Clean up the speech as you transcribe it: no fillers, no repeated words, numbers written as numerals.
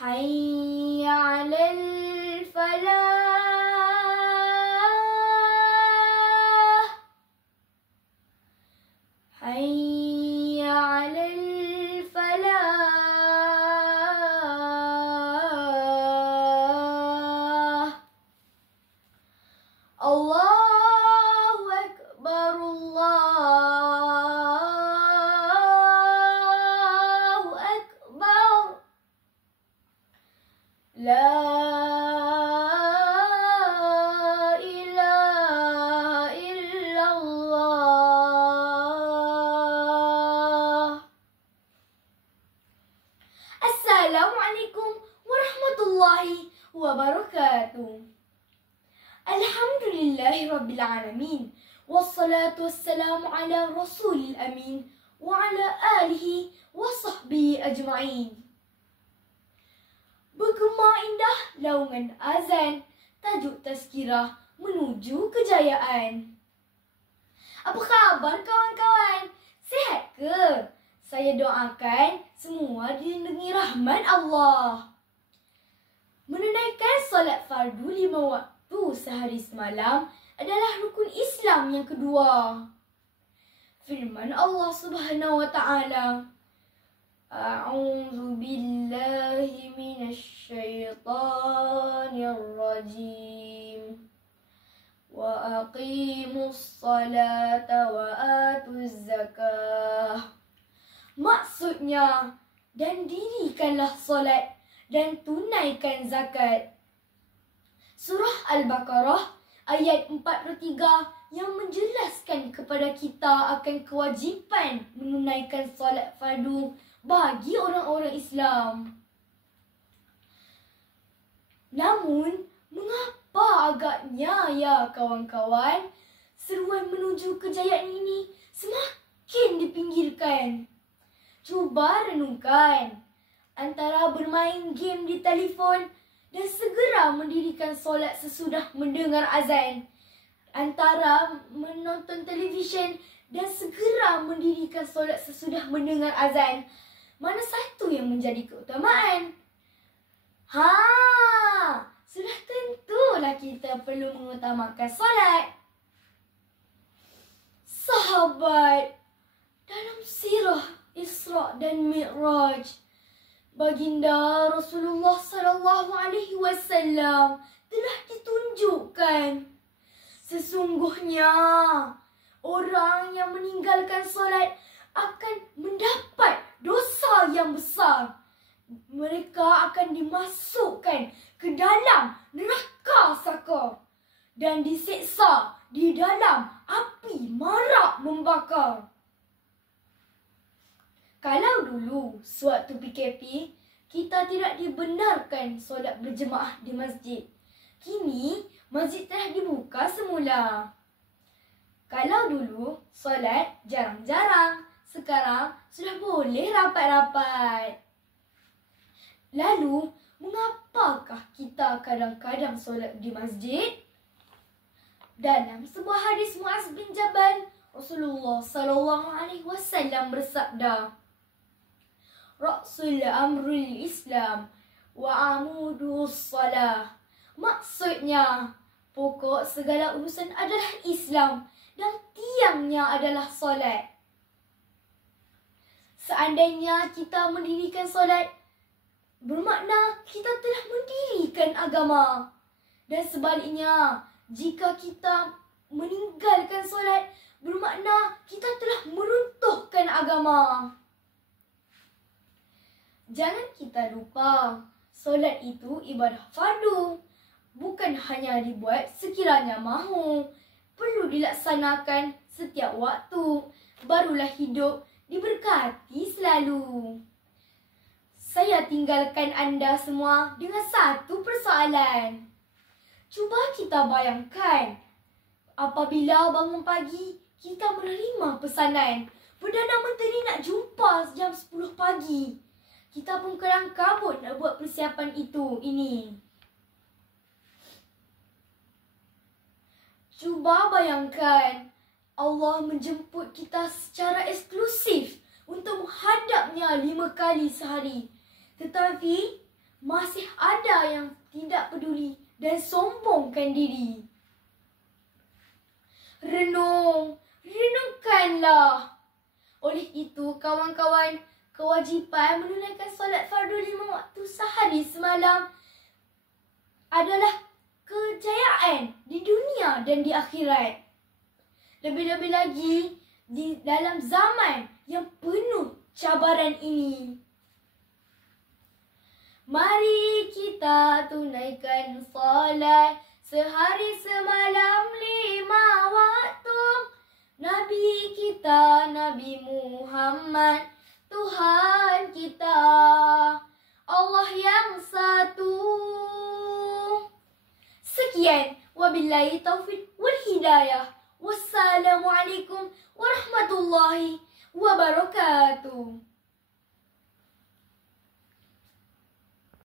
حي على الفلاح حي على الفلاح الله أكبر الله أكبر لا إله إلا الله. Assalamualaikum warahmatullahi wabarakatuh. Alhamdulillahirabbil alamin. Wassalatu wassalamu ala rasulil amin wa ala alihi wa sahbihi ajma'in. Bergema indah laungan azan, tajuk tazkirah menuju kejayaan. Apa khabar kawan-kawan? Sihat ke? Saya doakan semua dilindungi rahmat Allah. Menunaikan solat fardu 5 waktu sehari semalam adalah rukun Islam yang kedua. Firman Allah Subhanahu wa taala, A'udzu billahi minasy syaithanir rajim. Wa aqimus salata wa atuz zakah. Maksudnya, dan dirikanlah solat dan tunaikan zakat. Surah Al-Baqarah ayat 43 yang menjelaskan kepada kita akan kewajipan menunaikan solat fardu bagi orang-orang Islam. Namun, mengapa agaknya ya kawan-kawan, seruan menuju kejayaan ini semakin dipinggirkan? Cuba renungkan antara bermain game di telefon dan segera mendirikan solat sesudah mendengar azan, antara menonton televisyen dan segera mendirikan solat sesudah mendengar azan. Mana satu yang menjadi keutamaan? Sudah tentulah kita perlu mengutamakan solat. Sahabat, dalam sirah Isra dan Mi'raj, baginda Rasulullah sallallahu alaihi wasallam telah ditunjukkan sesungguhnya orang yang meninggalkan solat akan mendapat dosa yang besar. Mereka akan dimasukkan ke dalam neraka saqar dan diseksa di dalam api marak membakar. Kalau dulu sewaktu PKP kita tidak dibenarkan solat berjemaah di masjid, kini masjid telah dibuka semula. Kalau dulu solat jarang-jarang, sekarang sudah boleh rapat-rapat. Lalu, mengapakah kita kadang-kadang solat di masjid? Dalam sebuah hadis Muaz bin Jabal, Rasulullah sallallahu alaihi wasallam bersabda, Ra'sul amrul Islam wa amuduhus salah. Maksudnya, pokok segala urusan adalah Islam dan tiangnya adalah solat. Seandainya kita mendirikan solat, bermakna kita telah mendirikan agama. Dan sebaliknya, jika kita meninggalkan solat, bermakna kita telah meruntuhkan agama. Jangan kita lupa, solat itu ibadah fardu. Bukan hanya dibuat sekiranya mahu. Perlu dilaksanakan setiap waktu. Barulah hidup diberkati selalu. Saya tinggalkan anda semua dengan satu persoalan. Cuba kita bayangkan, apabila bangun pagi, kita menerima pesanan Perdana Menteri nak jumpa jam 10 pagi. Kita pun kelang kabut nak buat persiapan ini. Cuba bayangkan, Allah menjemput kita secara eksklusif untuk menghadapnya 5 kali sehari. Tetapi, masih ada yang tidak peduli dan sombongkan diri. Renungkanlah. Oleh itu, kawan-kawan, kewajipan menunaikan solat fardu 5 waktu sehari semalam adalah kejayaan di dunia dan di akhirat. Lebih-lebih lagi di dalam zaman yang penuh cabaran ini. Mari kita tunaikan solat sehari semalam 5 waktu. Nabi kita, Nabi Muhammad, Tuhan